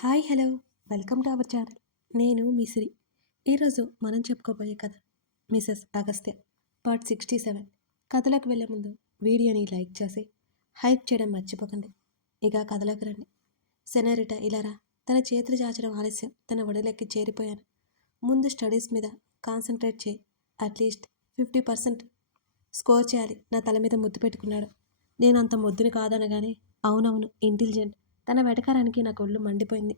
Hi hello welcome to our channel. నేను మీ సిరి. ఈరోజు మనం చెప్పుకోబోయే కథ మిసెస్ అగస్త్య పార్ట్ 67. కథలోకి వెళ్ళే ముందు వీడియోని లైక్ చేసి హైప్ చేయడం మర్చిపోకండి. ఇక కథలోకి రండి. సెనరిట ఇలారా. తన చేతులు చాచడం ఆలస్యం. తన ఒడిలోకి చేరిపోయాను. ముందు స్టడీస్ మీద కాన్సన్ట్రేట్ చేయి. అట్లీస్ట్ 50% స్కోర్ చేయాలి. నా తల మీద ముద్దు పెట్టుకున్నాడు. నేను అంత ముద్దుని కాదనగానే అవునవును ఇంటెలిజెంట్. తన వెటకారానికి నాకు ఒళ్ళు మండిపోయింది.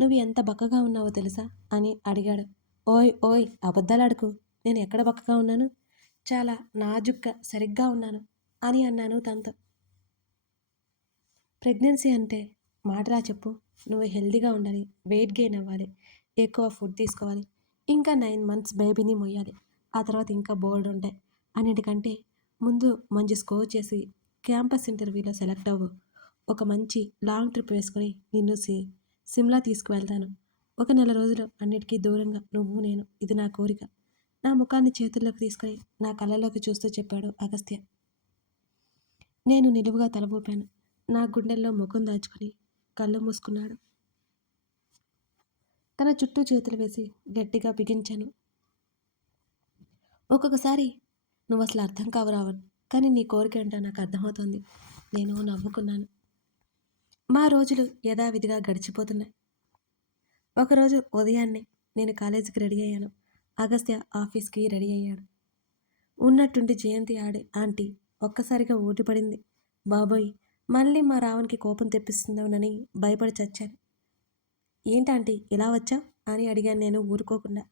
నువ్వు ఎంత బక్కగా ఉన్నావో తెలుసా అని అడిగాడు. ఓయ్ ఓయ్ అబద్ధాలాడుకు. నేను ఎక్కడ బక్కగా ఉన్నాను? చాలా నాజుగ్గా సరిగ్గా ఉన్నాను అని అన్నాను తనతో. ప్రెగ్నెన్సీ అంటే మాటలా చెప్పు. నువ్వు హెల్దీగా ఉండాలి, వెయిట్ గెయిన్ అవ్వాలి, ఎక్కువ ఫుడ్ తీసుకోవాలి, ఇంకా 9 months బేబీని మొయ్యాలి. ఆ తర్వాత ఇంకా బోల్డ్ ఉంటాయి. అన్నిటికంటే ముందు మంచి స్కోర్ చేసి క్యాంపస్ ఇంటర్వ్యూలో సెలెక్ట్ అవ్వు. ఒక మంచి లాంగ్ ట్రిప్ వేసుకొని నిన్ను సిమ్లా తీసుకువెళ్తాను. ఒక నెల రోజులు అన్నిటికీ దూరంగా నువ్వు నేను. ఇది నా కోరిక. నా ముఖాన్ని చేతుల్లోకి తీసుకొని నా కళ్ళలోకి చూస్తూ చెప్పాడు అగస్త్య. నేను నిలువుగా తల ఊపాను. నా గుండెల్లో ముఖం దాచుకొని కళ్ళు మూసుకున్నాడు. తన చుట్టూ చేతులు వేసి గట్టిగా బిగించాను. ఒక్కొక్కసారి నువ్వు అసలు అర్థం కావు రావణ్, కానీ నీ కోరిక ఏంటో నాకు అర్థమవుతోంది. నేను నవ్వుకున్నాను. మా రోజులు యథావిధిగా గడిచిపోతున్నాయి. ఒకరోజు ఉదయాన్నే నేను కాలేజీకి రెడీ అయ్యాను. అగస్త్య ఆఫీస్కి రెడీ అయ్యాడు. ఉన్నట్టుండి జయంతి ఆంటీ ఒక్కసారిగా ఊటిపడింది. బాబోయ్, మళ్ళీ మా రావణ్కి కోపం తెప్పిస్తుందోనని భయపడి చచ్చాను. ఏంటంటీ ఇలా వచ్చావు అని అడిగాను నేను ఊరుకోకుండా.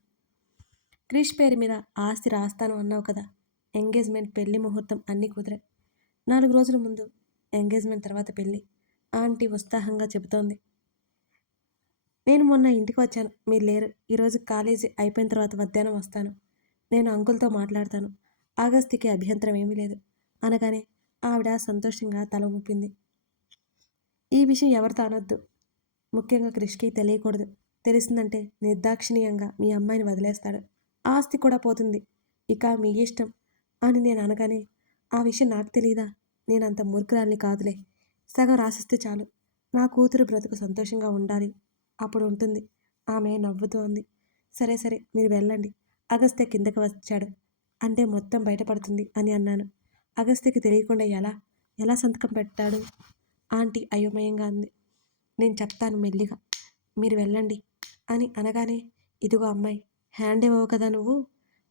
క్రిష్ పేరు మీద ఆస్తి రాస్తాను అన్నావు కదా. ఎంగేజ్మెంట్, పెళ్లి ముహూర్తం అన్నీ కుదిరాయి. 4 రోజుల ముందు ఎంగేజ్మెంట్, తర్వాత పెళ్ళి ఆంటీ ఉత్సాహంగా చెబుతోంది. నేను మొన్న ఇంటికి వచ్చాను, మీరు లేరు. ఈరోజు కాలేజీ అయిపోయిన తర్వాత మధ్యాహ్నం వస్తాను. నేను అంకుల్తో మాట్లాడతాను. అగస్త్యకి అభ్యంతరం ఏమీ లేదు అనగానే ఆవిడ సంతోషంగా తల ఊపింది. ఈ విషయం ఎవరితో అనొద్దు, ముఖ్యంగా క్రిష్కి తెలియకూడదు. తెలిసిందంటే నిర్దాక్షిణీయంగా మీ అమ్మాయిని వదిలేస్తాడు. ఆస్తి కూడా పోతుంది. ఇక మీ ఇష్టం అని నేను అనగానే ఆ విషయం నాకు తెలియదా? నేనంత మూర్ఖురాల్ని కాదులే. సగం రాసిస్తే చాలు. నా కూతురు బ్రతుకు సంతోషంగా ఉండాలి, అప్పుడు ఉంటుంది. ఆమె నవ్వుతూ అంది. సరే సరే మీరు వెళ్ళండి. అగస్త్య కిందకి వచ్చాడు అంటే మొత్తం బయటపడుతుంది అని అన్నాను. అగస్త్యకి తెలియకుండా ఎలా ఎలా సంతకం పెట్టాడు? ఆంటీ అయోమయంగా అంది. నేను చెప్తాను మెల్లిగా, మీరు వెళ్ళండి అని అనగానే ఇదిగో అమ్మాయి, హ్యాండ్ ఇవ్వవు కదా నువ్వు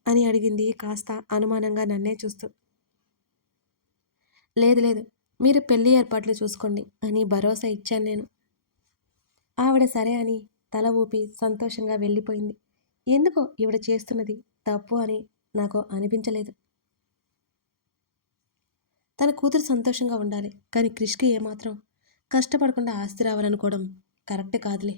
అని అడిగింది కాస్త అనుమానంగా నన్నే చూస్తూ. లేదు లేదు, మీరు పెళ్లి ఏర్పాట్లు చూసుకోండి అని భరోసా ఇచ్చాను నేను. ఆవిడ సరే అని తల ఊపి సంతోషంగా వెళ్ళిపోయింది. ఎందుకో ఈవిడ చేస్తున్నది తప్పు అని నాకు అనిపించలేదు. తన కూతురు సంతోషంగా ఉండాలి, కానీ క్రిష్కి ఏమాత్రం కష్టపడకుండా ఆస్తి రావాలనుకోవడం కరెక్ట్ కాదులే.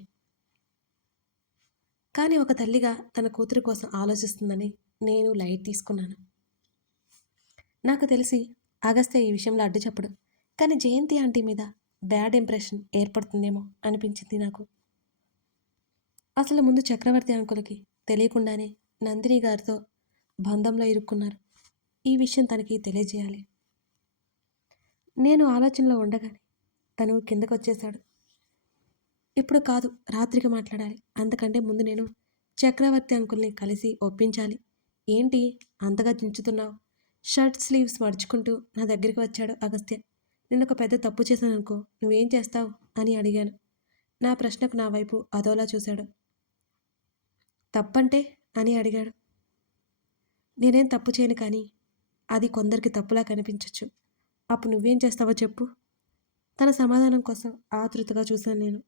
కానీ ఒక తల్లిగా తన కూతురు కోసం ఆలోచిస్తుందని నేను లైట్ తీసుకున్నాను. నాకు తెలిసి అగస్త్య ఈ విషయంలో అడ్డు చెప్పడు, కానీ జయంతి ఆంటీ మీద బ్యాడ్ ఇంప్రెషన్ ఏర్పడుతుందేమో అనిపించింది నాకు. అసలు ముందు చక్రవర్తి అంకులకి తెలియకుండానే నందిని గారితో బంధంలో ఇరుక్కున్నారు. ఈ విషయం తనకి తెలియజేయాలి. నేను ఆలోచనలో ఉండగానే తను కిందకు వచ్చేశాడు. ఇప్పుడు కాదు, రాత్రికి మాట్లాడాలి. అందుకంటే ముందు నేను చక్రవర్తి అంకుల్ని కలిసి ఒప్పించాలి. ఏంటి అంతగా దించుతున్నావు? షర్ట్ స్లీవ్స్ మడుచుకుంటూ నా దగ్గరికి వచ్చాడు అగస్త్య. నేను ఒక పెద్ద తప్పు చేశాననుకో, నువ్వేం చేస్తావు అని అడిగాను. నా ప్రశ్నకు నా వైపు అదోలా చూశాడు. తప్పంటే అని అడిగాడు. నేనేం తప్పు చేయను, కానీ అది కొందరికి తప్పులా కనిపించవచ్చు. అప్పుడు నువ్వేం చేస్తావో చెప్పు. తన సమాధానం కోసం ఆతృతగా చూశాను నేను.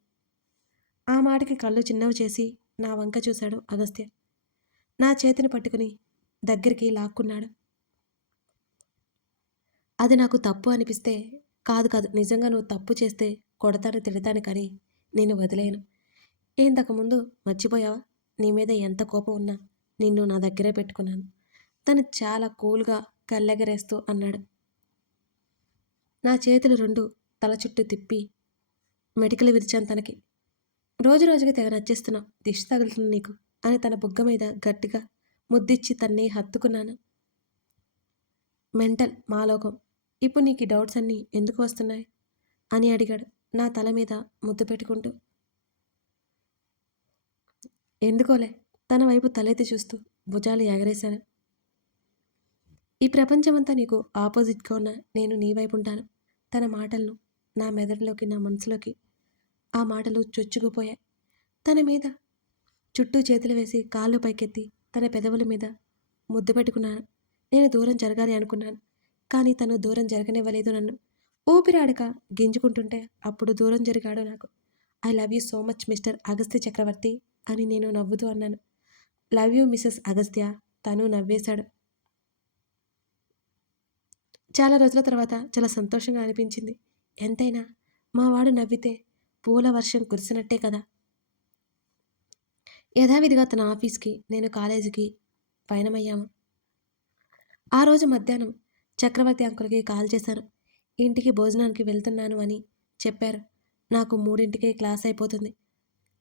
ఆ మాటకి కళ్ళు చిన్నవి చేసి నా వంక చూశాడు అగస్త్య. నా చేతిని పట్టుకుని దగ్గరికి లాక్కున్నాడు. అది నాకు తప్పు అనిపిస్తే, కాదు కాదు నిజంగా నువ్వు తప్పు చేస్తే కొడతాను, తిడతాను, కానీ నేను వదిలేయను. ఇంతకుముందు మర్చిపోయావా? నీ మీద ఎంత కోపం ఉన్నా నిన్ను నా దగ్గరే పెట్టుకున్నాను. తను చాలా కూల్గా కళ్ళెగరేస్తూ అన్నాడు. నా చేతులు 2 తల చుట్టూ తిప్పి మెటికలు విరిచాను తనకి. రోజు రోజుకి తెగ నచ్చేస్తున్నావు, దిష్టి తగులుతుంది నీకు అని తన బుగ్గ మీద గట్టిగా ముద్దిచ్చి తన్ని హత్తుకున్నాను. మెంటల్ మాలోకం. ఇప్పుడు నీకు ఈ డౌట్స్ అన్నీ ఎందుకు వస్తున్నాయి అని అడిగాడు నా తల మీద ముద్దు పెట్టుకుంటూ. ఎందుకోలే తన వైపు తలెత్తి చూస్తూ భుజాలు ఎగరేశాను. ఈ ప్రపంచమంతా నీకు ఆపోజిట్‌గా ఉన్న నేను నీ వైపు ఉంటాను. తన మాటలను నా మెదడులోకి, నా మనసులోకి ఆ మాటలు చొచ్చుకుపోయాయి. తన మీద చుట్టూ చేతులు వేసి కాళ్ళు పైకెత్తి తన పెదవుల మీద ముద్దు పెట్టుకున్నాను. నేను దూరం జరగాలి అనుకున్నాను. కానీ తను దూరం జరగనివ్వలేదు నన్ను. ఊపిరాడక గింజుకుంటుంటే అప్పుడు దూరం జరిగాడు నాకు. I love you so much mister Agastya Chakravarthi అని నేను నవ్వుతూ అన్నాను. Love you Mrs Agastya. తను నవ్వేశాడు. చాలా రోజుల తర్వాత చాలా సంతోషంగా అనిపించింది. ఎంతైనా మా వాడు నవ్వితే పూల వర్షం కురిసినట్టే కదా. యథావిధిగా తన ఆఫీస్కి, నేను కాలేజీకి పయనమయ్యాము. ఆ రోజు మధ్యాహ్నం చక్రవర్తి అంకుల్కి కాల్ చేశాను. ఇంటికి భోజనానికి వెళ్తున్నాను అని చెప్పారు. నాకు 3ంటికే క్లాస్ అయిపోతుంది.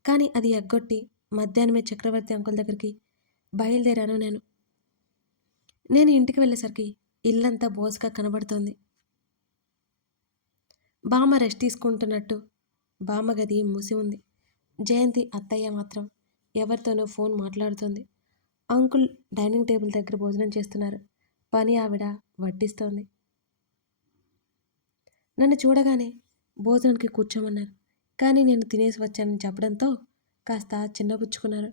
కానీ అది ఎగ్గొట్టి మధ్యాహ్నమే చక్రవర్తి అంకుల్ దగ్గరికి బయలుదేరాను నేను. నేను ఇంటికి వెళ్ళేసరికి ఇల్లంతా బోసుగా కనబడుతోంది. బామ్మ రెస్ట్ తీసుకుంటున్నట్టు బామ్మ గది మూసి ఉంది. జయంతి అత్తయ్య మాత్రం ఎవరితోనో ఫోన్ మాట్లాడుతోంది. అంకుల్ డైనింగ్ టేబుల్ దగ్గర భోజనం చేస్తున్నారు. పని ఆవిడ వడ్డిస్తోంది. నన్ను చూడగానే భోజనానికి కూర్చోమన్నారు. కానీ నేను తినేసి వచ్చానని చెప్పడంతో కాస్త చిన్నబుచ్చుకున్నారు.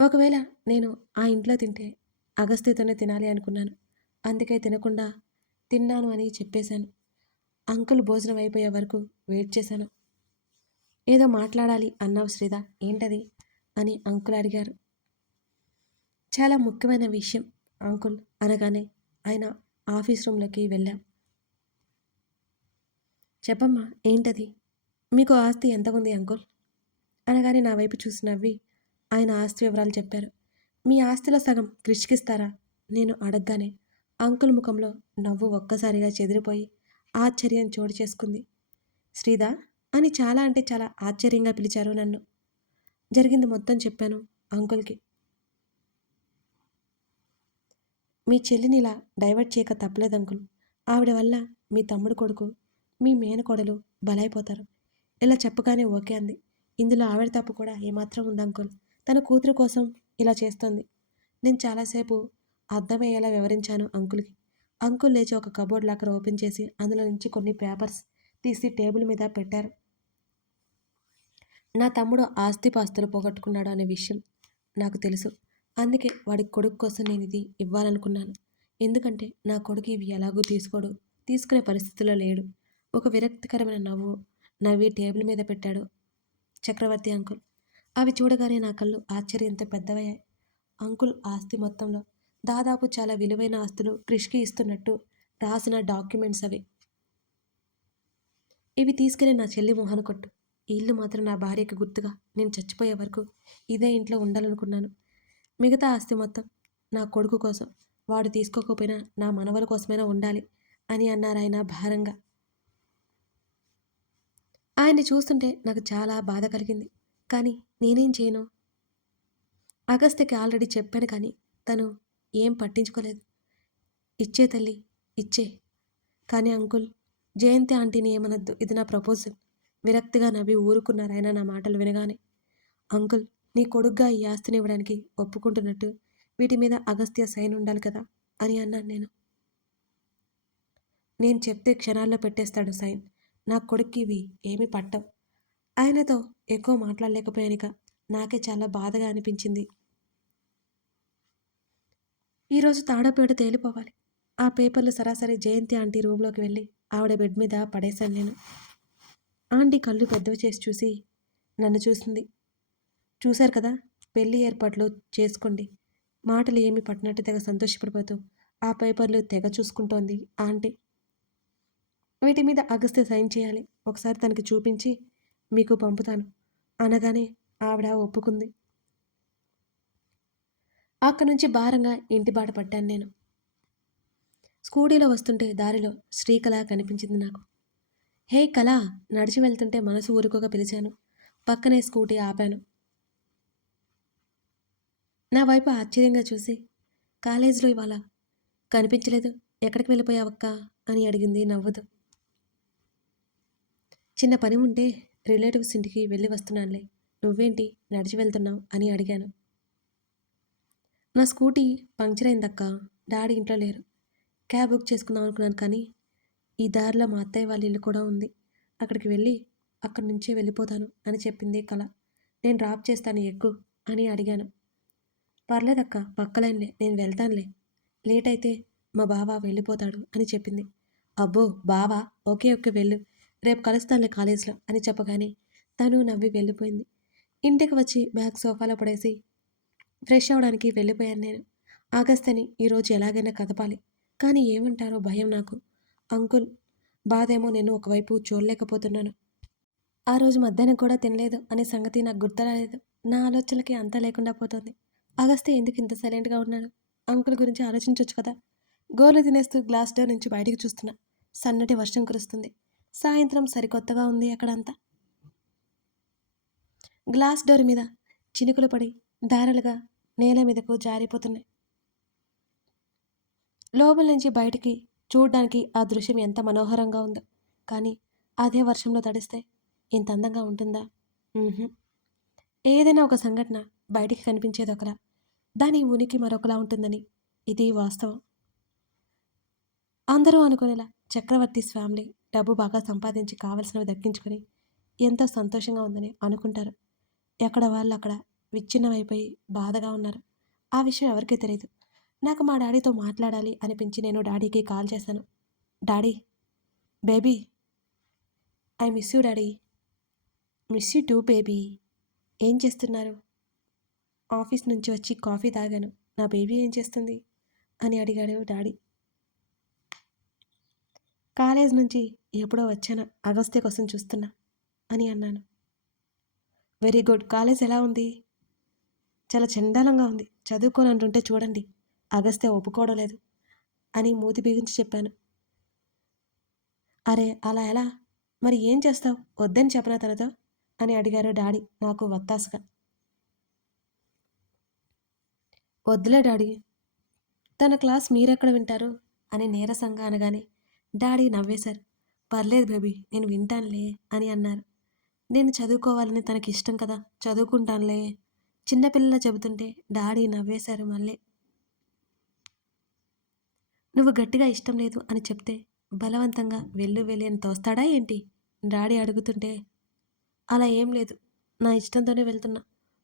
ఒకవేళ నేను ఆ ఇంట్లో తింటే అగస్త్యతోనే తినాలి అనుకున్నాను. అందుకే తినకుండా తిన్నాను అని చెప్పేశాను. అంకుల్ భోజనం అయిపోయే వరకు వెయిట్ చేశాను. ఏదో మాట్లాడాలి అన్నావు శ్రీధ, ఏంటది అని అంకుల్ అడిగారు. చాలా ముఖ్యమైన విషయం అంకుల్ అనగానే ఆయన ఆఫీస్ రూమ్లోకి వెళ్ళాం. చెప్పమ్మా ఏంటది? మీకు ఆస్తి ఎంత ఉంది అంకుల్ అనగానే నా వైపు చూసి నవ్వి ఆయన ఆస్తి వివరాలు చెప్పారు. మీ ఆస్తిలో సగం కృషికిస్తారా నేను అడగగానే అంకుల్ ముఖంలో నవ్వు ఒక్కసారిగా చెదిరిపోయి ఆశ్చర్యం చోటు చేసుకుంది. శ్రీధా అని చాలా అంటే చాలా ఆశ్చర్యంగా పిలిచారు నన్ను. జరిగింది మొత్తం చెప్పాను అంకుల్కి. మీ చెల్లిని ఇలా డైవర్ట్ చేయక తప్పలేదు అంకుల్. ఆవిడ వల్ల మీ తమ్ముడు కొడుకు, మీ మేనకోడలు బలైపోతారు. ఇలా చెప్పగానే ఓకే అంది. ఇందులో ఆవిడ తప్పు కూడా ఏమాత్రం ఉంది అంకుల్. తన కూతురు కోసం ఇలా చేస్తోంది. నేను చాలాసేపు అర్థమయ్యేలా వివరించాను అంకుల్కి. అంకుల్ లేచి ఒక కబోర్డ్ లాకర్ ఓపెన్ చేసి అందులో నుంచి కొన్ని పేపర్స్ తీసి టేబుల్ మీద పెట్టారు. నా తమ్ముడు ఆస్తిపాస్తులు పోగొట్టుకున్నాడు అనే విషయం నాకు తెలుసు. అందుకే వాడి కొడుకు కోసం నేను ఇది ఇవ్వాలనుకున్నాను. ఎందుకంటే నా కొడుకు ఇవి ఎలాగూ తీసుకోడు, తీసుకునే పరిస్థితిలో లేడు. ఒక విరక్తికరమైన నవ్వు నవ్వి టేబుల్ మీద పెట్టాడు చక్రవర్తి అంకుల్. అవి చూడగానే నా కళ్ళు ఆశ్చర్యంతో పెద్దవయ్యాయి. అంకుల్ ఆస్తి మొత్తంలో దాదాపు చాలా విలువైన ఆస్తులు కృషికి ఇస్తున్నట్టు రాసిన డాక్యుమెంట్స్ అవి. ఇవి తీసుకెళ్ళి నా చెల్లి మొహన కొట్టు. ఈ ఇల్లు మాత్రం నా భార్యకి గుర్తుగా నేను చచ్చిపోయే వరకు ఇదే ఇంట్లో ఉండాలనుకున్నాను. మిగతా ఆస్తి మొత్తం నా కొడుకు కోసం, వాడు తీసుకోకపోయినా నా మనవల కోసమైనా ఉండాలి అని అన్నారు ఆయన భారంగా. ఆయన్ని చూస్తుంటే నాకు చాలా బాధ కలిగింది. కానీ నేనేం చేయను? అగస్త్యకి ఆల్రెడీ చెప్పాను కానీ తను ఏం పట్టించుకోలేదు. ఇచ్చే తల్లి ఇచ్చే. కానీ అంకుల్, జయంతి ఆంటీని ఏమనొద్దు, ఇది నా ప్రపోజల్. విరక్తిగా నవ్వి ఊరుకున్నారు ఆయన నా మాటలు వినగానే. అంకుల్, నీ కొడుగ్గా ఈ ఆస్తిని ఇవ్వడానికి ఒప్పుకుంటున్నట్టు వీటి మీద అగస్త్య సైన్ ఉండాలి కదా అని అన్నాను నేను. నేను చెప్తే క్షణాల్లో పెట్టేస్తాడు సైన్. నా కొడుక్కి ఇవి ఏమీ పట్టవు. ఆయనతో ఎక్కువ మాట్లాడలేకపోయానిక నాకే చాలా బాధగా అనిపించింది. ఈరోజు తాడోపేడ తేలిపోవాలి. ఆ పేపర్లు సరాసరి జయంతి ఆంటీ రూమ్లోకి వెళ్ళి ఆవిడ బెడ్ మీద పడేశాను నేను. ఆంటీ కళ్ళు పెద్దవి చేసి చూసి నన్ను చూసింది. చూశారు కదా, పెళ్లి ఏర్పాట్లు చేసుకోండి. మాటలు ఏమి పట్టినట్టు తెగ సంతోషపడిపోతూ ఆ పేపర్లు తెగ చూసుకుంటోంది ఆంటీ. వీటి మీద అగస్త్య సైన్ చేయాలి. ఒకసారి తనకి చూపించి మీకు పంపుతాను అనగానే ఆవిడ ఒప్పుకుంది. అక్కడి నుంచి భారంగా ఇంటి బాట పట్టాను నేను. స్కూటీలో వస్తుంటే దారిలో శ్రీకళ కనిపించింది నాకు. హే కళ, నడిచి వెళ్తుంటే మనసు ఊరుకోగా పిలిచాను. పక్కనే స్కూటీ ఆపాను. నా వైపు ఆశ్చర్యంగా చూసి కాలేజీలో ఇవాళ కనిపించలేదు, ఎక్కడికి వెళ్ళిపోయావక్క అని అడిగింది నవ్వుతూ. చిన్న పని ఉంటే రిలేటివ్స్ ఇంటికి వెళ్ళి వస్తున్నానులే, నువ్వేంటి నడిచి వెళ్తున్నావు అని అడిగాను. నా స్కూటీ పంక్చర్ అయిందక్క. డాడీ ఇంట్లో లేరు. క్యాబ్ బుక్ చేసుకుందాం అనుకున్నాను కానీ ఈ దారిలో మా అత్తయ్య వాళ్ళ ఇల్లు కూడా ఉంది. అక్కడికి వెళ్ళి అక్కడి నుంచే వెళ్ళిపోతాను అని చెప్పింది కళ. నేను డ్రాప్ చేస్తాను ఎక్కు అని అడిగాను. పర్లేదక్క పక్కలైన్లే నేను వెళ్తానులే. లేట్ అయితే మా బావ వెళ్ళిపోతాడు అని చెప్పింది. అబ్బో బావా, ఓకే ఓకే వెళ్ళు, రేపు కలుస్తానులే కాలేజ్లో అని చెప్పగానే తను నవ్వి వెళ్ళిపోయింది. ఇంటికి వచ్చి బ్యాగ్ సోఫాలో పడేసి ఫ్రెష్ అవ్వడానికి వెళ్ళిపోయాను నేను. ఆగస్తని ఈరోజు ఎలాగైనా కదపాలి. కానీ ఏమంటారో భయం నాకు. అంకుల్ బాధేమో నేను ఒకవైపు చూడలేకపోతున్నాను. ఆ రోజు మధ్యాహ్నం కూడా తినలేదు అనే సంగతి నాకు గుర్తురాలేదు. నా ఆలోచనలకి అంతా లేకుండా పోతుంది. అగస్త్య ఎందుకు ఇంత సైలెంట్గా ఉన్నాడు? అంకుల్ గురించి ఆలోచించవచ్చు కదా. గోలు తినేస్తూ గ్లాస్ డోర్ నుంచి బయటికి చూస్తున్నా. సన్నటి వర్షం కురుస్తుంది. సాయంత్రం సరికొత్తగా ఉంది అక్కడంతా. గ్లాస్ డోర్ మీద చినుకులు పడి దారాలుగా నేల మీదకు జారిపోతున్నాయి. లోపల నుంచి బయటికి చూడ్డానికి ఆ దృశ్యం ఎంత మనోహరంగా ఉందో. కానీ అదే వర్షంలో తడిస్తే ఇంత అందంగా ఉంటుందా? మ్హూ. ఏదైనా ఒక సంఘటన బయటికి కనిపించేది ఒకలా, దాని ఉనికి మరొకలా ఉంటుందని ఇది వాస్తవం. అందరూ అనుకునేలా చక్రవర్తిస్ ఫ్యామిలీ డబ్బు బాగా సంపాదించి కావలసినవి దక్కించుకొని ఎంతో సంతోషంగా ఉందని అనుకుంటారు. ఎక్కడ వాళ్ళు అక్కడ విచ్ఛిన్నమైపోయి బాధగా ఉన్నారు. ఆ విషయం ఎవరికీ తెలియదు. నాకు మా డాడీతో మాట్లాడాలి అనిపించి నేను డాడీకి కాల్ చేశాను. Daddy, baby, I miss you daddy. Miss you too baby. ఏం చేస్తున్నారు? ఆఫీస్ నుంచి వచ్చి కాఫీ తాగాను. నా బేబీ ఏం చేస్తుంది అని అడిగాడు డాడీ. కాలేజ్ నుంచి ఎప్పుడో వచ్చాను, అగస్త్య కోసం చూస్తున్నా అని అన్నాను. Very good. కాలేజ్ ఎలా ఉంది? చాలా చండాలంగా ఉంది. చదువుకోనంటుంటే చూడండి, అగస్త్య ఒప్పుకోవడం లేదు అని మూతి బిగించి చెప్పాను. అరే అలా ఎలా? మరి ఏం చేస్తావు? వద్దని చెప్పనా తనతో అని అడిగారు డాడీ నాకు వత్తాసుగా. వద్దులే డాడీ, తన క్లాస్ మీరెక్కడ వింటారు అని నీరసంగా అనగానే డాడీ నవ్వేశారు. పర్లేదు బేబీ, నేను వింటానులే అని అన్నారు. నేను చదువుకోవాలని తనకి ఇష్టం కదా, చదువుకుంటానులే చిన్నపిల్లలా చెబుతుంటే డాడీ నవ్వేశారు మళ్ళీ. నువ్వు గట్టిగా ఇష్టం లేదు అని చెప్తే బలవంతంగా వెళ్ళు వెళ్ళి అని తోస్తాడా ఏంటి? డాడీ అడుగుతుంటే అలా ఏం లేదు, నా ఇష్టంతోనే వెళ్తున్నా.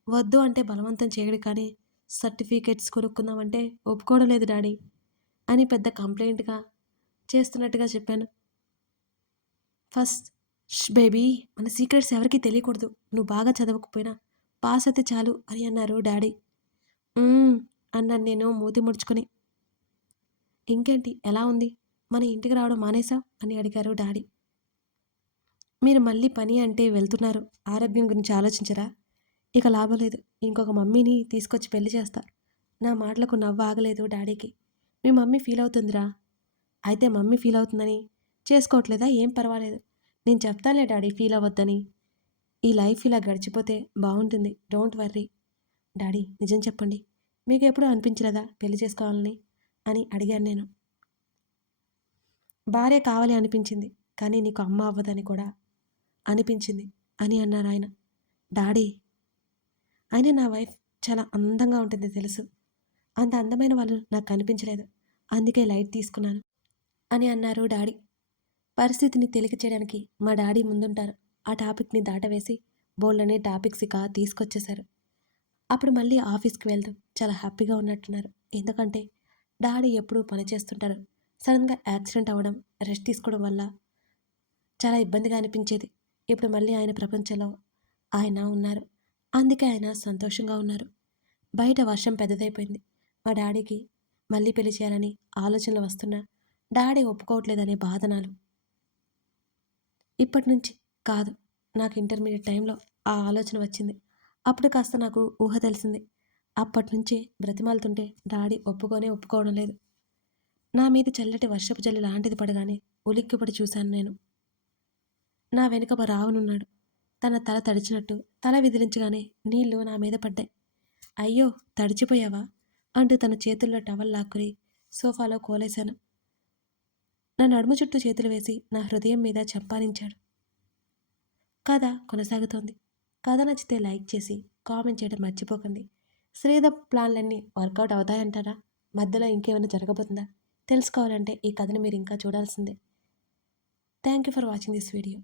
వద్దు అంటే బలవంతం చేయడు కానీ సర్టిఫికేట్స్ కొనుక్కుందామంటే ఒప్పుకోవడం లేదు డాడీ అని పెద్ద కంప్లైంట్గా చేస్తున్నట్టుగా చెప్పాను. ఫస్ట్ బేబీ, మన సీక్రెట్స్ ఎవరికీ తెలియకూడదు. నువ్వు బాగా చదవకపోయినా పాస్ అయితే చాలు అని అన్నారు డాడీ. అన్నాను నేను మూతి ముడుచుకొని. ఇంకేంటి ఎలా ఉంది? మన ఇంటికి రావడం మానేశావు అని అడిగారు డాడీ. మీరు మళ్ళీ పని అంటే వెళ్తున్నారు, ఆరోగ్యం గురించి ఆలోచించరా? ఇక లాభం లేదు, ఇంకొక మమ్మీని తీసుకొచ్చి పెళ్లి చేస్తా. నా మాటలకు నవ్వు ఆగలేదు డాడీకి. మీ మమ్మీ ఫీల్ అవుతుందిరా. అయితే మమ్మీ ఫీల్ అవుతుందని చేసుకోవట్లేదా? ఏం పర్వాలేదు, నేను చెప్తానులే డాడీ ఫీల్ అవ్వద్దని. ఈ లైఫ్ ఇలా గడిచిపోతే బాగుంటుంది, డోంట్ వర్రీ. డాడీ నిజం చెప్పండి, మీకు ఎప్పుడూ అనిపించలేదా పెళ్లి చేసుకోవాలని అని అడిగాను నేను. భార్య కావాలి అనిపించింది, కానీ నీకు అమ్మ అవ్వదని కూడా అనిపించింది అని అన్నారు ఆయన. డాడీ, అయినా నా వైఫ్ చాలా అందంగా ఉంటుంది తెలుసు. అంత అందమైన వాళ్ళు నాకు కనిపించలేదు, అందుకే లైట్ తీసుకున్నాను అని అన్నారు డాడీ. పరిస్థితిని తేలిక చేయడానికి మా డాడీ ముందుంటారు. ఆ టాపిక్ని దాటవేసి బోల్డనే టాపిక్స్ ఇక తీసుకొచ్చేశారు. అప్పుడు మళ్ళీ ఆఫీస్కి వెళ్తూ చాలా హ్యాపీగా ఉన్నట్టున్నారు. ఎందుకంటే డాడీ ఎప్పుడూ పని చేస్తుంటారు. సడన్గా యాక్సిడెంట్ అవ్వడం, రెస్ట్ తీసుకోవడం వల్ల చాలా ఇబ్బందిగా అనిపించేది. ఇప్పుడు మళ్ళీ ఆయన ప్రపంచంలో ఆయన ఉన్నారు. అందుకే ఆయన సంతోషంగా ఉన్నారు. బయట వర్షం పెద్దదైపోయింది. మా డాడీకి మళ్ళీ పెళ్లి చేయాలని ఆలోచనలు వస్తున్నా డాడీ ఒప్పుకోవట్లేదనే బాధనాలు. ఇప్పటి నుంచి కాదు, నాకు ఇంటర్మీడియట్ టైంలో ఆ ఆలోచన వచ్చింది. అప్పుడు కాస్త నాకు ఊహ తెలిసింది. అప్పటి నుంచి బ్రతిమాలుతుంటే డాడీ ఒప్పుకోవడం లేదు. నా మీద చల్లటి వర్షపు జల్లు లాంటిది పడగానే ఉలిక్కిపడి చూశాను నేను. నా వెనుక మా రావనున్నాడు. తన తల తడిచినట్టు తల విదిలించగానే నీళ్లు నా మీద పడ్డాయి. అయ్యో తడిచిపోయావా అంటూ తన చేతుల్లో టవల్ లాక్కుని సోఫాలో కోలేశాను. నా నడుము చుట్టూ చేతులు వేసి నా హృదయం మీద చంపాలించాడు. కథ కొనసాగుతోంది. కథ నచ్చితే లైక్ చేసి కామెంట్ చేయడం మర్చిపోకండి. శ్రీధర్ ప్లాన్లన్నీ వర్కౌట్ అవుతాయంటారా? మధ్యలో ఇంకేమైనా జరగబోతుందా? తెలుసుకోవాలంటే ఈ కథని మీరు ఇంకా చూడాల్సిందే. Thank you for watching this video.